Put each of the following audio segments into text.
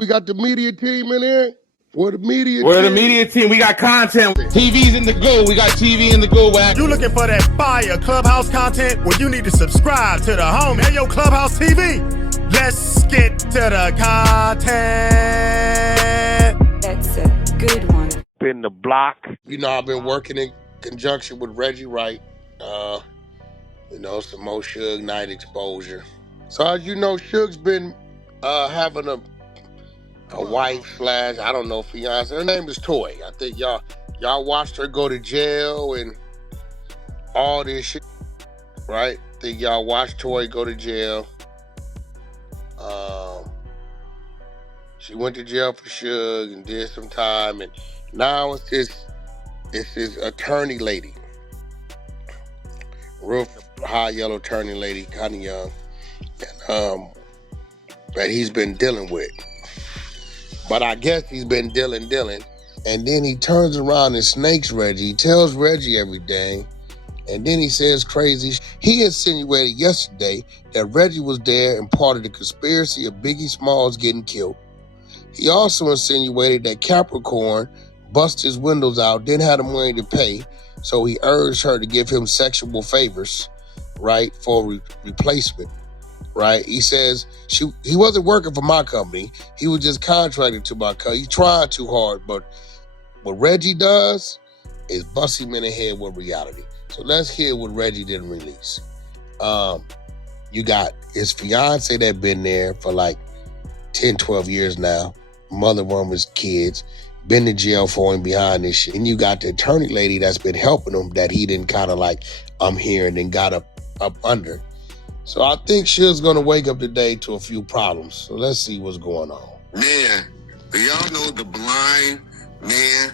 We got the media team in here. We're the media We're the team. media team. We got content. TV's in the go. We got TV in the go, Wack. You looking for that fire Clubhouse content? Well, you need to subscribe to the home. Hey, yo, Clubhouse TV. Let's get to the content. That's a good one. Been the block. You know, I've been working in conjunction with Reggie Wright. Some more Suge Knight exposure. So as you know, Suge's been having a wife / I don't know, fiance. Her name is Toy. I think y'all watched her go to jail and all this shit, right? I think y'all watched Toy go to jail. She went to jail for Suge and did some time, and now it's this attorney lady, real high yellow attorney lady, kind of young, and, that he's been dealing with. But I guess he's been dealing, and then he turns around and snakes Reggie. He tells Reggie everything, and then he says crazy. He insinuated yesterday that Reggie was there and part of the conspiracy of Biggie Smalls getting killed. He also insinuated that Capricorn busted his windows out, didn't have the money to pay, so he urged her to give him sexual favors, right, for replacement, right? He says he wasn't working for my company. He was just contracted to my company. He tried too hard, but what Reggie does is bust him in the head with reality. So let's hear what Reggie didn't release. You got his fiance that been there for like 10, 12 years now, mother one of his kids, been to jail for him behind this shit. And you got the attorney lady that's been helping him that he didn't kind of like, I'm here, and then got up under. So I think Suge's gonna wake up today to a few problems. So let's see what's going on. Man, do y'all know the blind man,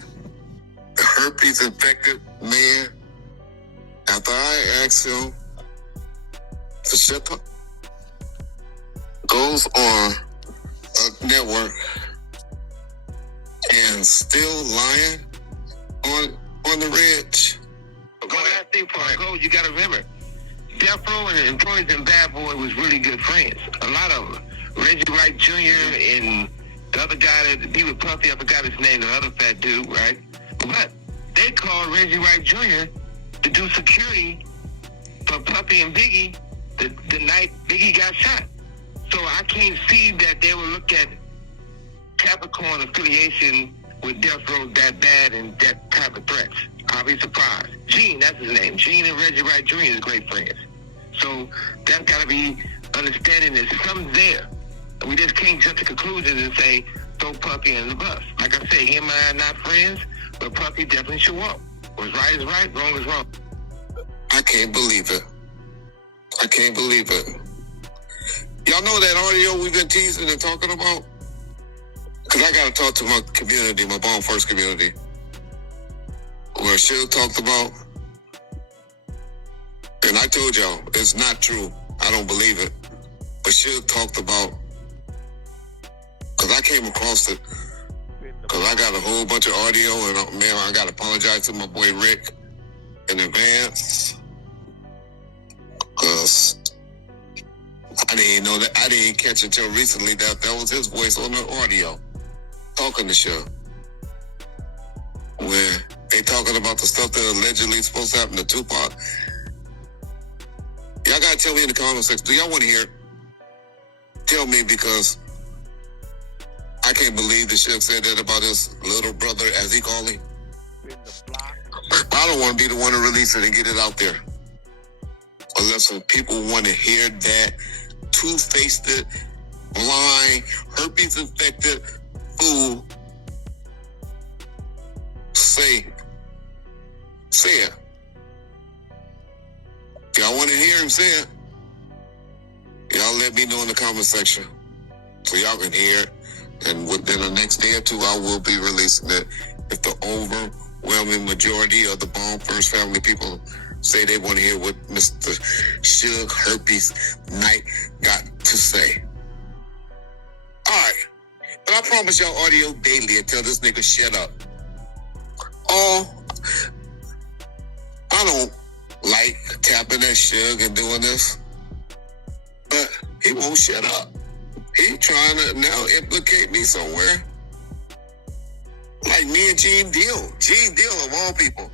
the herpes infected man? After I asked him to shut up, goes on a network and still lying on the ridge. Go that thing for a goal. You got to remember, Death Row and Employees and Bad Boy was really good friends. A lot of them. Reggie Wright Jr. and the other guy that be with Puffy, I forgot his name, the other fat dude, right? But they called Reggie Wright Jr. to do security for Puffy and Biggie the night Biggie got shot. So I can't see that they would look at Capricorn affiliation with Death Row that bad and that type of threats. I'll be surprised. Gene, that's his name. Gene and Reggie Wright Jr. is great friends. So that's got to be understanding that something's there. We just can't jump to conclusions and say, throw Puffy in the bus. Like I say, him and I are not friends, but Puffy definitely should walk. What's right is right, wrong is wrong. I can't believe it. I can't believe it. Y'all know that audio we've been teasing and talking about? Because I got to talk to my community, my Bomb First community, where Suge talked about, and I told y'all, it's not true. I don't believe it. But Suge talked about, because I came across it, because I got a whole bunch of audio, and man, I got to apologize to my boy Rick in advance, because I didn't know that. I didn't catch until recently that was his voice on the audio talking to Suge, where they talking about the stuff that allegedly supposed to happen to Tupac. Y'all gotta tell me in the comment section. Do y'all want to hear it? Tell me, because I can't believe that Suge said that about his little brother, as he called him. I don't want to be the one to release it and get it out there, unless some people want to hear that two-faced, blind, herpes-infected fool say it. Y'all want to hear him say it? Y'all let me know in the comment section so y'all can hear it. And within the next day or two, I will be releasing it. If the overwhelming majority of the Bomb First family people say they want to hear what Mr. Suge Herpes Knight got to say. All right. But I promise y'all audio daily until this nigga shut up. Oh, I don't like tapping at Suge and doing this, but he won't shut up. He trying to now implicate me somewhere. Like me and Gene Deal. Gene Deal, of all people,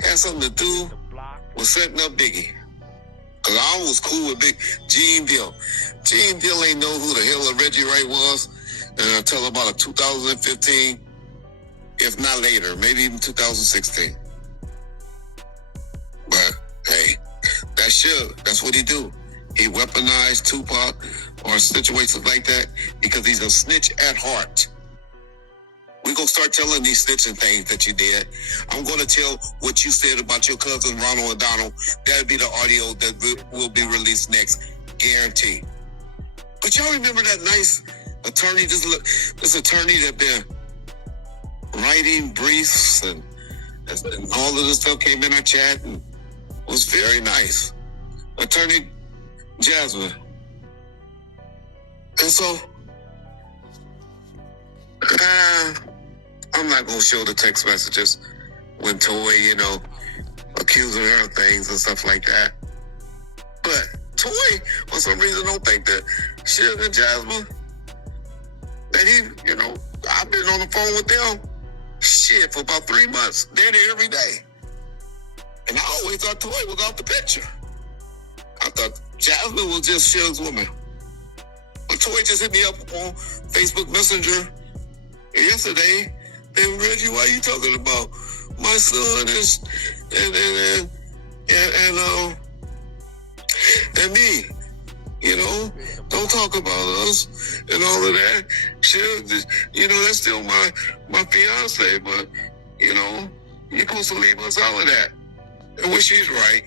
had something to do with setting up Biggie. Because I was cool with Gene Deal. Gene Deal ain't know who the hell Reggie Wright was until about 2015, if not later, maybe even 2016. But, hey, that's Suge. That's what he do. He weaponized Tupac or situations like that because he's a snitch at heart. We're going to start telling these snitching things that you did. I'm going to tell what you said about your cousin Ronald O'Donnell. That'll be the audio that will be released next. Guarantee. But y'all remember that nice attorney, this attorney that been writing briefs and all of this stuff came in our chat and was very nice. Attorney Jasmine. And so, I'm not going to show the text messages when Toy, accusing her of things and stuff like that. But Toy, for some reason, don't think that Suge and Jasmine, that he, I've been on the phone with them, for about 3 months. They're there every day. And I always thought Toy was out the picture. I thought Jasmine was just Suge's woman. But Toy just hit me up on Facebook Messenger yesterday. And Reggie, why are you talking about my son and me? Don't talk about us and all of that. That's still my fiance, but you're supposed to leave us out of that. And when she's right,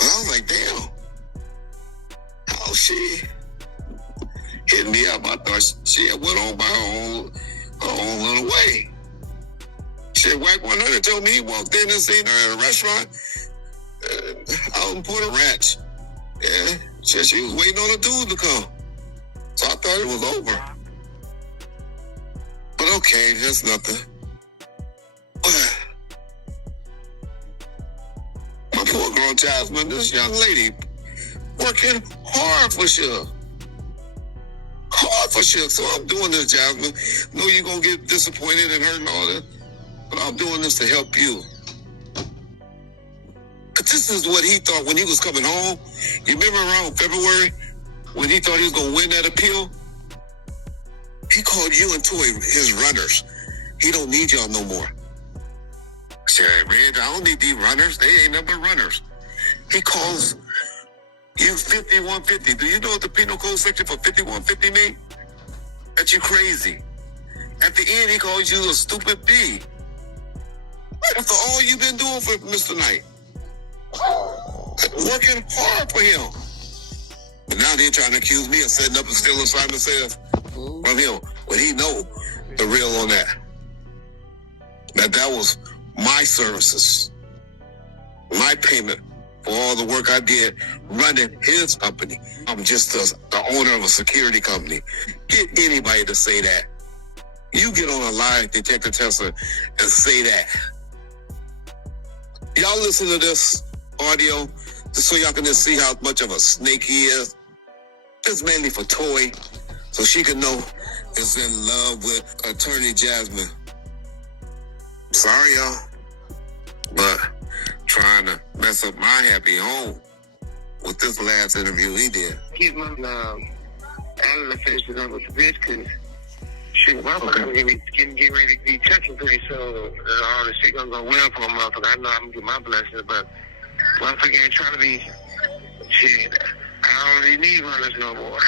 I was like, damn, how she hit me up? I thought she had went on by her own little way. Shit, Wack 100 told me he walked in and seen her at a restaurant out in Porter Ranch. Yeah, she was waiting on a dude to come. So I thought it was over. But okay, that's nothing. My poor girl Jasmine, this young lady, working hard for Suge. Hard for Suge. So I'm doing this, Jasmine. Know you're going to get disappointed and hurt and all that. But I'm doing this to help you. But this is what he thought when he was coming home. You remember around February when he thought he was going to win that appeal? He called you and Toy his runners. He don't need y'all no more. I said, Red, I don't need these runners. They ain't nothing but runners. He calls you 5150. Do you know what the penal code section for 5150 mean? That you crazy. At the end, he calls you a stupid B. After all you've been doing for Mr. Knight. Working hard for him. But now they're trying to accuse me of setting up and stealing Simon Says from him. But he know the real on that. That was my services. My payment for all the work I did running his company. I'm just the owner of a security company. Get anybody to say that. You get on a lie detector tester and say that. Y'all listen to this audio just so y'all can just see how much of a snake he is. It's mainly for Toy, so she can know is in love with Attorney Jasmine. Sorry, y'all, but trying to mess up my happy home with this last interview he did. Keep my animal finishing up with the bitch, because shit, motherfucker getting ready to be touching pretty soon. All the shit gonna go well for a motherfucker. I know I'm gonna get my blessings, but motherfucker ain't trying to be shit. I don't really need runners no more. I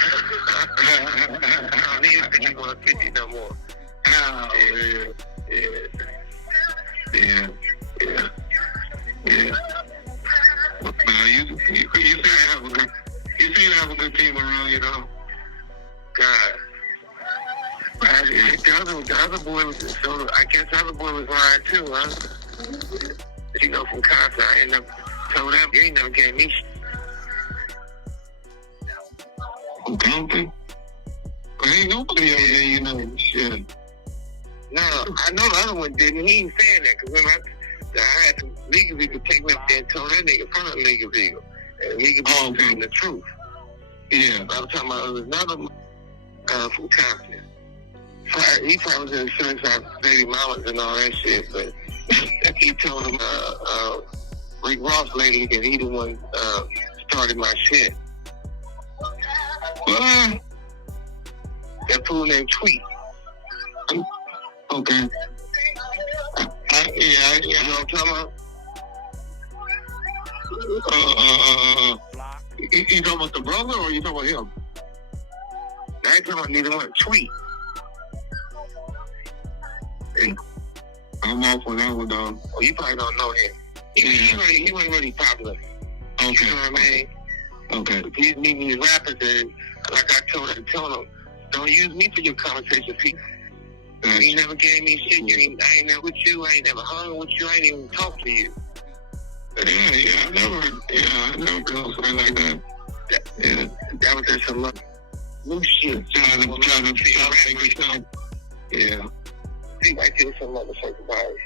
don't need 5150 no more. Oh, yeah. You seem to have a good team around, God. The other boy was, so I guess the other boy was lying too, huh? From concert, I ended up told him, you ain't never gave me shit. Okay. Ain't nobody ever gave you shit. No, I know the other one didn't. He ain't saying that, because when I had some legal people take me up there and told that nigga in front of legal people. And legal people saying the truth. Yeah, I was talking about another from Compton. He probably was in the sunshine, baby mamas and all that shit, but he told him, Rick Ross lady that he the one started my shit. That fool named Tweet. Okay. Yeah, you know what I'm talking about? You talking about the brother or you talking about him? I ain't talking about neither one. Tweet. Hey, I'm off on that one, dog. Oh, you probably don't know him. He wasn't really popular. Okay. You know what I mean? Okay. He's meeting these rappers and like I told him, don't use me for your conversation, Pete. You never gave me shit. I ain't never with you. I ain't never hung with you. I ain't even talked to you. I never go something like that. That was just some new shit. Trying to see how to yeah. See, like there was some motherfucker about it.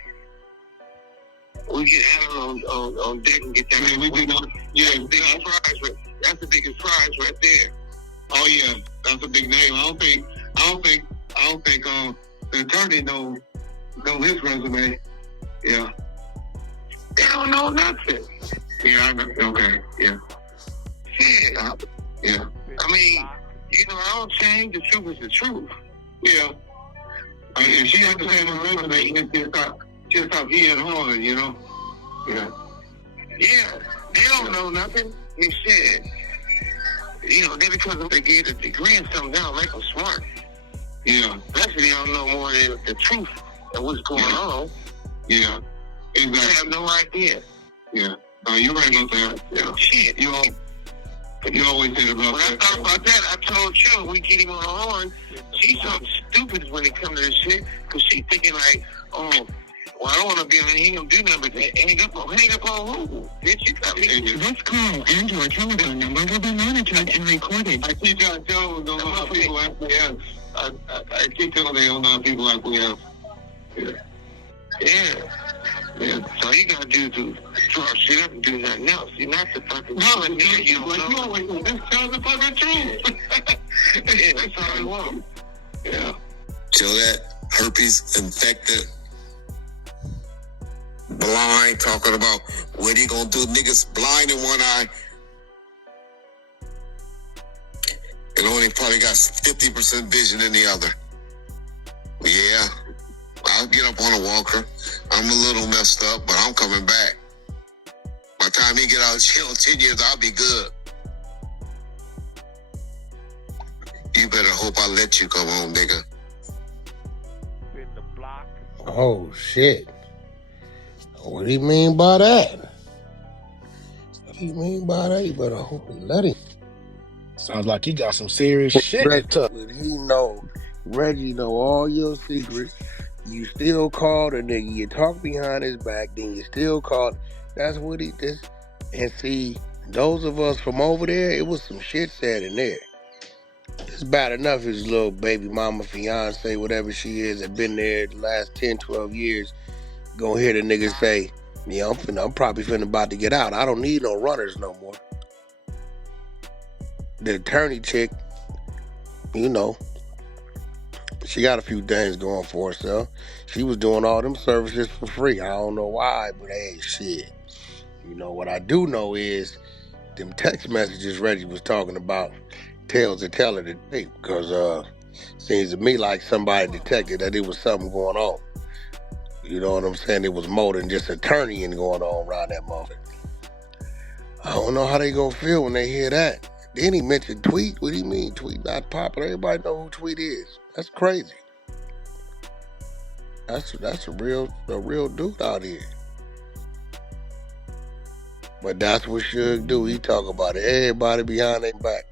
We get Adam on deck and get that. I mean, we do. Yeah, that's the biggest prize right there. Oh yeah, that's a big name. I don't think the attorney know his resume. Yeah. They don't know nothing. Yeah, I know. Okay. Yeah. Shit. Yeah. I mean, I don't change. The truth is the truth. Yeah. I mean, if she understands her resume, she'll stop being hard, Yeah. Yeah. They don't know nothing. They said, they because they get a degree in something, they don't make them smart. Yeah. Especially they don't know more than the truth of what's going on. Yeah. Exactly. They have no idea. Yeah. No, you're right about that. Yeah. Shit. You always think about that. When I thought about that, I told you, we get him on the horn. She's something stupid when it comes to this shit, because she's thinking like, oh, well, I don't want to be on, he ain't going to do nothing but hang up on who? Bitch, you got me. This call and your telephone number will be monitored and recorded. I keep trying to tell them, don't know how people acquiesce. I keep telling them they don't know how people acquiesce. Yeah. So you gotta do to drop shit up and do nothing else. You're not the fucking nigga. You always just tell the fucking truth. Yeah, that's all I want. Yeah. Till that herpes infected, blind, talking about what he gonna do. Niggas blind in one eye. And only probably got 50% vision in the other. Yeah. I'll get up on a walker. I'm a little messed up, but I'm coming back. By the time he get out of jail in 10 years, I'll be good. You better hope I let you come home, nigga. Oh, shit. What do you mean by that? What do you mean by that? You better hope you let him. Sounds like he got some serious shit to talk. Reggie know all your secrets. You still called a nigga. You talk behind his back, then you still called. That's what he did. And see, those of us from over there, it was some shit said in there. It's bad enough his little baby mama, fiance, whatever she is, had been there the last 10, 12 years. Gonna hear the nigga say, yeah, I'm probably about to get out. I don't need no runners no more. The attorney chick, she got a few things going for herself. She was doing all them services for free. I don't know why, but hey, shit. What I do know is them text messages Reggie was talking about tells the teller today, because seems to me like somebody detected that there was something going on. You know what I'm saying? It was more than just attorneying going on around that motherfucker. I don't know how they gonna feel when they hear that. Then he mentioned Tweet. What do you mean Tweet not popular? Everybody know who Tweet is. That's crazy. That's a real dude out here. But that's what Suge do. He talk about everybody behind their back,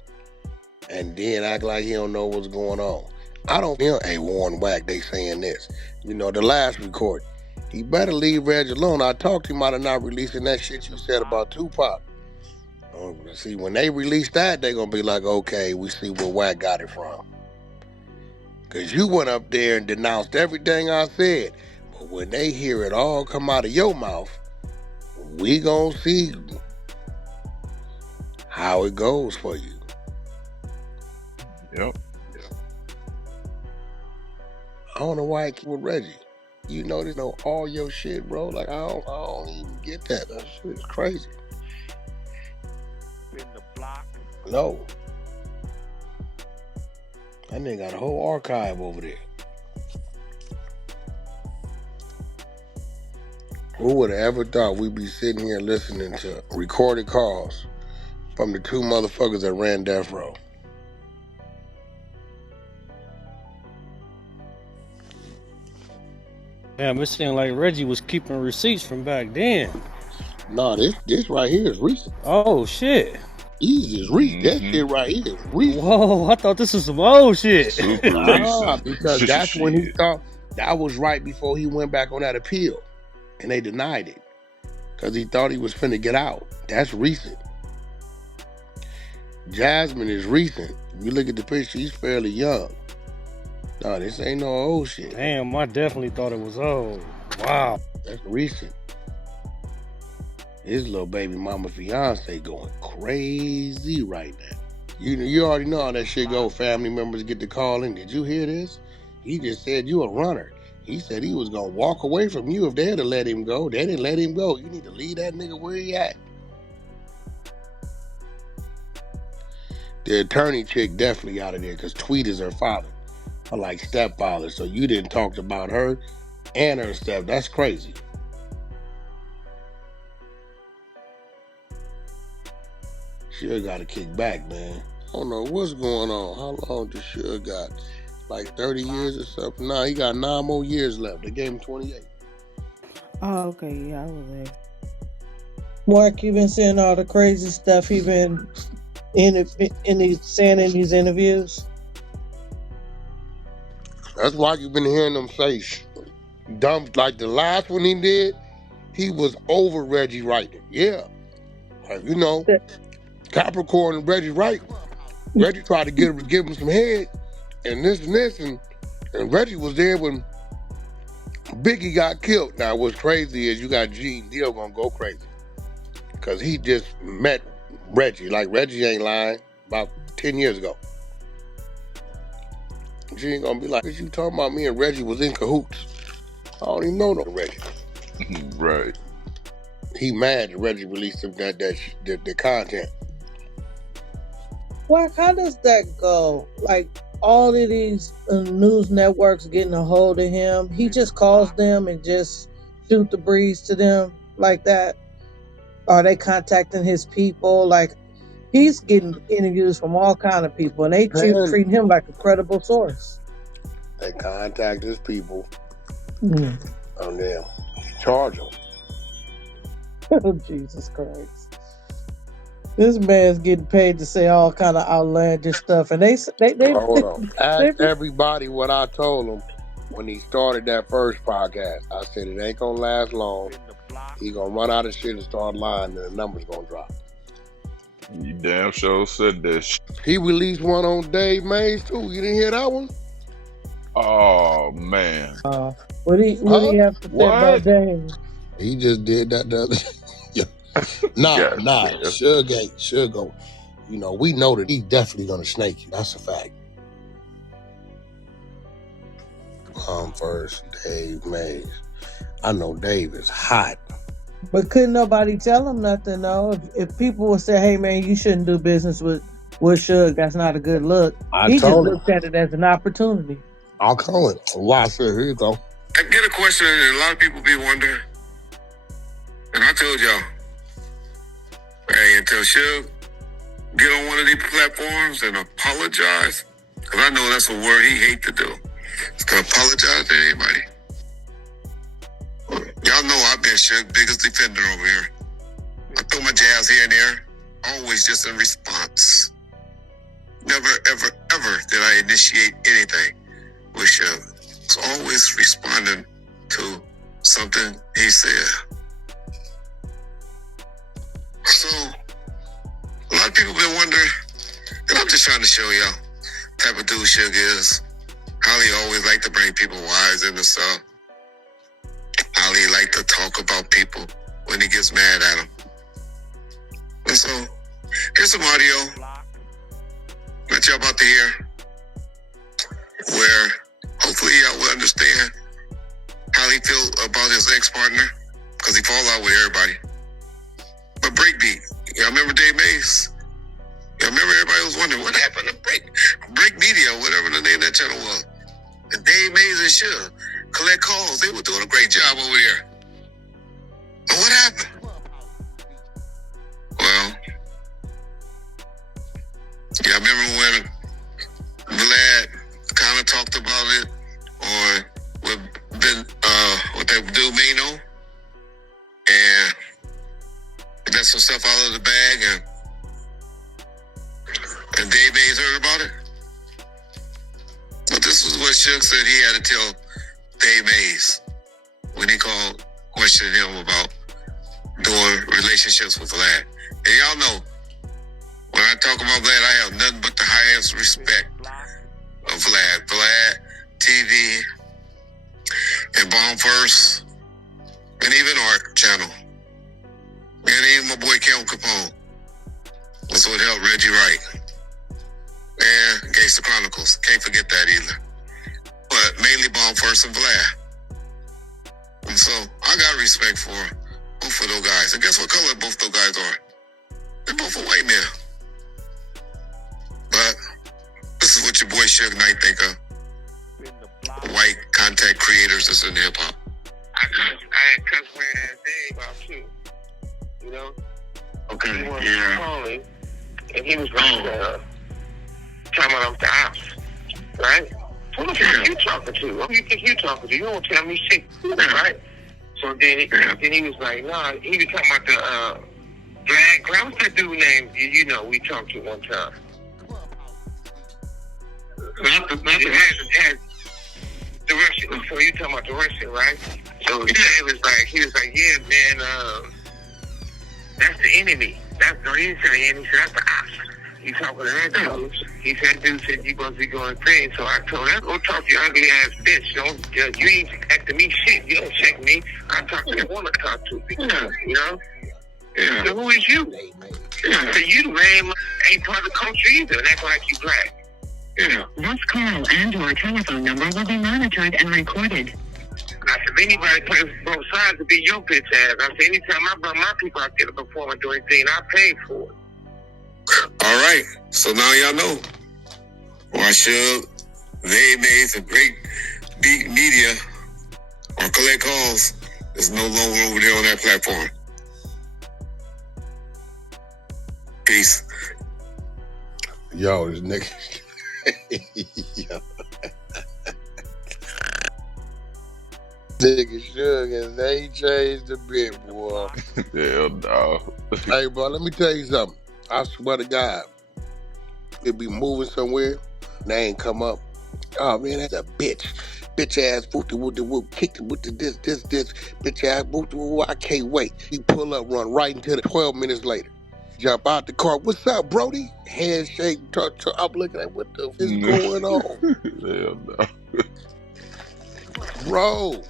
and then act like he don't know what's going on. I don't feel, hey, Warren Wack, they saying this. The last recording. He better leave Reg alone. I talked him out of not releasing that shit you said about Tupac. See, when they release that, they gonna be like, okay, we see where Wack got it from. Because you went up there and denounced everything I said. But when they hear it all come out of your mouth, we gonna see how it goes for you. Yep. I don't know why I keep with Reggie. You know this, know all your shit, bro. Like I don't even get that. That shit is crazy. No. That nigga got a whole archive over there. Who would have ever thought we'd be sitting here listening to recorded calls from the two motherfuckers that ran Death Row? Damn, it seemed like Reggie was keeping receipts from back then. Nah, this right here is recent. Oh, shit. Easy is recent. That shit right here is recent. Whoa, I thought this was some old shit. Super Nah, recent. because that's when he thought, that was right before he went back on that appeal. And they denied it. Because he thought he was finna get out. That's recent. Jasmine is recent. If you look at the picture, she's fairly young. No, this ain't no old shit. Damn, I definitely thought it was old. Wow. That's recent. His little baby mama fiance going crazy right now. You already know how that shit go. Family members get to calling. Did you hear this? He just said you a runner. He said he was gonna walk away from you if they had to let him go. They didn't let him go. You need to leave that nigga where he at. The attorney chick definitely out of there because Tweet is her father. Her like stepfather. So you didn't talk about her and her step. That's crazy. Suge got to kick back, man. I don't know what's going on. How long does Suge got? Like 30 years or something? Nah, he got 9 more years left. They gave him 28. Oh, okay, yeah, I was there. Mark, you been saying all the crazy stuff he been saying in these interviews? That's why you've been hearing them say dumb. Like the last one he did, he was over Reggie Wright. Yeah. Like, you know, Capricorn and Reggie Wright. Reggie tried to give him some head and this and this. And Reggie was there when Biggie got killed. Now, what's crazy is you got Gene Deal gonna go crazy. Because he just met Reggie. Like, Reggie ain't lying. About 10 years ago. She ain't gonna be like, you talking about me and Reggie was in cahoots. I don't even know no Reggie. Right. He mad that Reggie released the content. Well, how does that go? Like, all of these news networks getting a hold of him, he just calls them and just shoot the breeze to them like that? Are they contacting his people? Like, he's getting interviews from all kind of people, and they treating him like a credible source. They contact his people, and then charge them. Oh, Jesus Christ! This man's getting paid to say all kind of outlandish stuff, and they hold on. Ask everybody what I told him when he started that first podcast. I said it ain't gonna last long. He gonna run out of shit and start lying, and the numbers gonna drop. You damn sure said that shit. He released one on Dave Mays too. You didn't hear that one? Oh man. What do you have to say about Dave? He just did that the other day. Nah. Suge go. You know, we know that he's definitely gonna snake you. That's a fact. First, Dave Mays. I know Dave is hot. But couldn't nobody tell him nothing, though? If people would say, hey, man, you shouldn't do business with Suge, that's not a good look. He just looked at it as an opportunity. I'll call it. Why, sir? Here you go. I get a question that a lot of people be wondering. And I told y'all, hey, until Suge get on one of these platforms and apologize, because I know that's a word he hate to do. It's to apologize to anybody. Y'all know I've been Suge's biggest defender over here. I throw my jabs here and there, always just in response. Never, ever, ever did I initiate anything with Suge. It's always responding to something he said. So, a lot of people been wondering, and I'm just trying to show y'all the type of dude Suge is. How he always like to bring people wise into stuff. How he like to talk about people when he gets mad at them. And so, here's some audio that y'all about to hear where hopefully y'all will understand how he feels about his ex-partner, because he fall out with everybody. But Breakbeat, y'all remember Dave Mays? Y'all remember everybody was wondering what happened to Break Media, whatever the name of that channel was. And Dave Mays and Suge collect calls. They were doing a great job over there. And what happened? Well, y'all remember when Vlad kind of talked about it on what that dude Mano, and got some stuff out of the bag, and Dave Mays heard about it. But this was what Suge said he had to tell Dave Mays when he called questioning him about doing relationships with Vlad. And y'all know, when I talk about Vlad, I have nothing but the highest respect of Vlad. Vlad, TV, and Bomb First, and even Art Channel, and even my boy Kel Capone. That's what helped Reggie Wright. And Gangsta Chronicles. Can't forget that either. But mainly Bomb First and Vlad. And so I got respect for both of those guys. And guess what color both those guys are? They're both a white men. But this is what your boy Suge Knight think of white content creators that's in hip hop. I had cuss weird ass Dave out too. You know? Okay, He was yeah. calling, and he was like, talking about the ops, right? Who the fuck you talking to? Who you think you talking to? You don't tell me shit, right? So then he was like, nah, he was talking about the Vlad. What's that dude name? You know, we talked to one time. The Russian. So you talking about the Russian, right? So he was like, yeah, man, that's the enemy. That's the enemy. He said, that's the ops. He talking to that dude. He said, dude said you supposed to be going crazy. So I told him, go talk to your ugly ass bitch. You ain't acting me shit. You don't check me. I talk to the one I talk to. You know? Yeah. So who is you? Yeah. So you, man, ain't part of the culture either. And that's like you black. Yeah. This call and or telephone number will be monitored and recorded. I said, if anybody plays both sides, to be your bitch ass. I said, anytime I bring my people out there to perform and do anything, I pay for it. All right, so now y'all know why Suge, they made some great beat media or collect calls is no longer over there on that platform. Peace. Yo, this nigga. Yo. Nigga Suge and they changed a bit, boy. Hell no. Hey, bro, let me tell you something. I swear to God, it'd be moving somewhere, and they ain't come up. Oh man, that's a bitch. Bitch ass whoop kicked it with the this, bitch ass whoop. I can't wait. He pull up, run right into the 12 minutes later. Jump out the car. What's up, Brody? Handshake, I'm looking at what the f is going on. Hell no. Bro.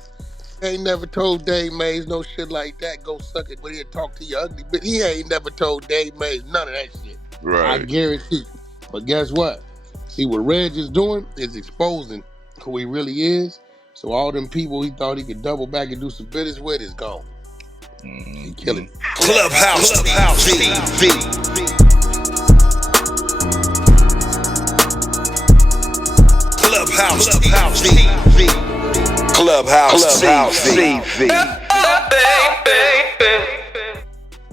Ain't never told Dave Mays no shit like that. Go suck it. But he'll talk to you ugly. But he ain't never told Dave Mays none of that shit. Right. I guarantee. But guess what? See, what Reg is doing is exposing who he really is. So all them people he thought he could double back and do some business with is gone. He killing. Clubhouse TV. Clubhouse TV. Clubhouse TV.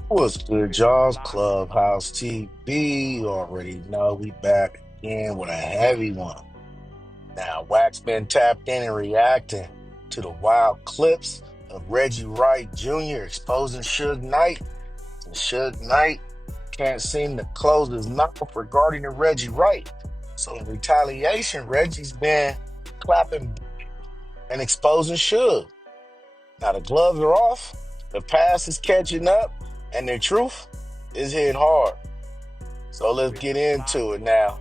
What's good, y'all? Clubhouse TV. You already know we back again with a heavy one. Now, Wack's been tapped in and reacting to the wild clips of Reggie Wright Jr. exposing Suge Knight. And Suge Knight can't seem to close his mouth regarding the Reggie Wright. So in retaliation, Reggie's been clapping and exposing Suge. Now the gloves are off, the past is catching up, and the truth is hitting hard. So let's get into it now.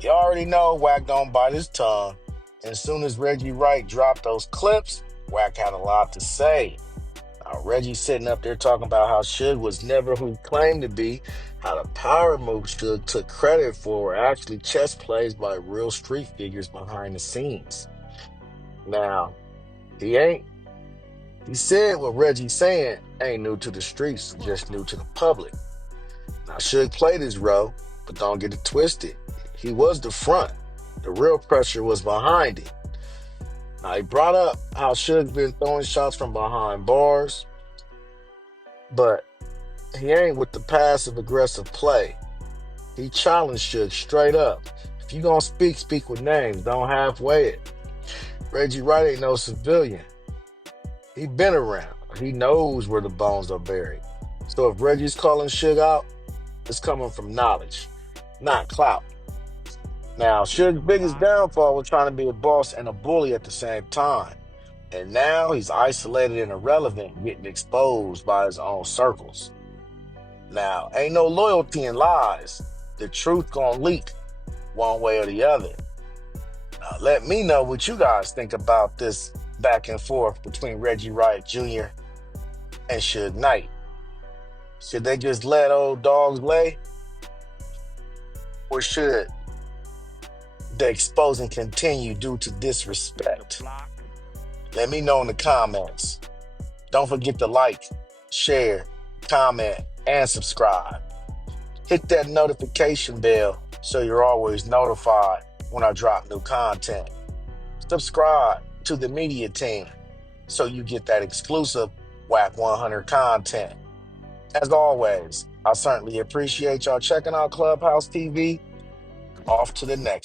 You already know Wack don't bite his tongue. And as soon as Reggie Wright dropped those clips, Wack had a lot to say. Now Reggie's sitting up there talking about how Suge was never who he claimed to be, Now, the power moves Suge took credit for were actually chess plays by real street figures behind the scenes. Now, he said what Reggie's saying ain't new to the streets, just new to the public. Now, Suge played his role, but don't get it twisted. He was the front. The real pressure was behind him. Now, he brought up how Suge's been throwing shots from behind bars, but he ain't with the passive aggressive play. He challenged Suge straight up. If you gonna speak, speak with names. Don't halfway it. Reggie Wright ain't no civilian. He been around. He knows where the bones are buried. So if Reggie's calling Suge out, it's coming from knowledge, not clout. Now, Suge's biggest downfall was trying to be a boss and a bully at the same time. And now he's isolated and irrelevant, getting exposed by his own circles. Now, ain't no loyalty in lies. The truth gonna leak one way or the other. Now, let me know what you guys think about this back and forth between Reggie Wright Jr. and Suge Knight. Should they just let old dogs lay? Or should the exposing continue due to disrespect? Let me know in the comments. Don't forget to like, share, comment, and subscribe. Hit that notification bell so you're always notified when I drop new content. Subscribe to the media team so you get that exclusive Wack 100 content. As always, I certainly appreciate y'all checking out Clubhouse TV. Off to the next.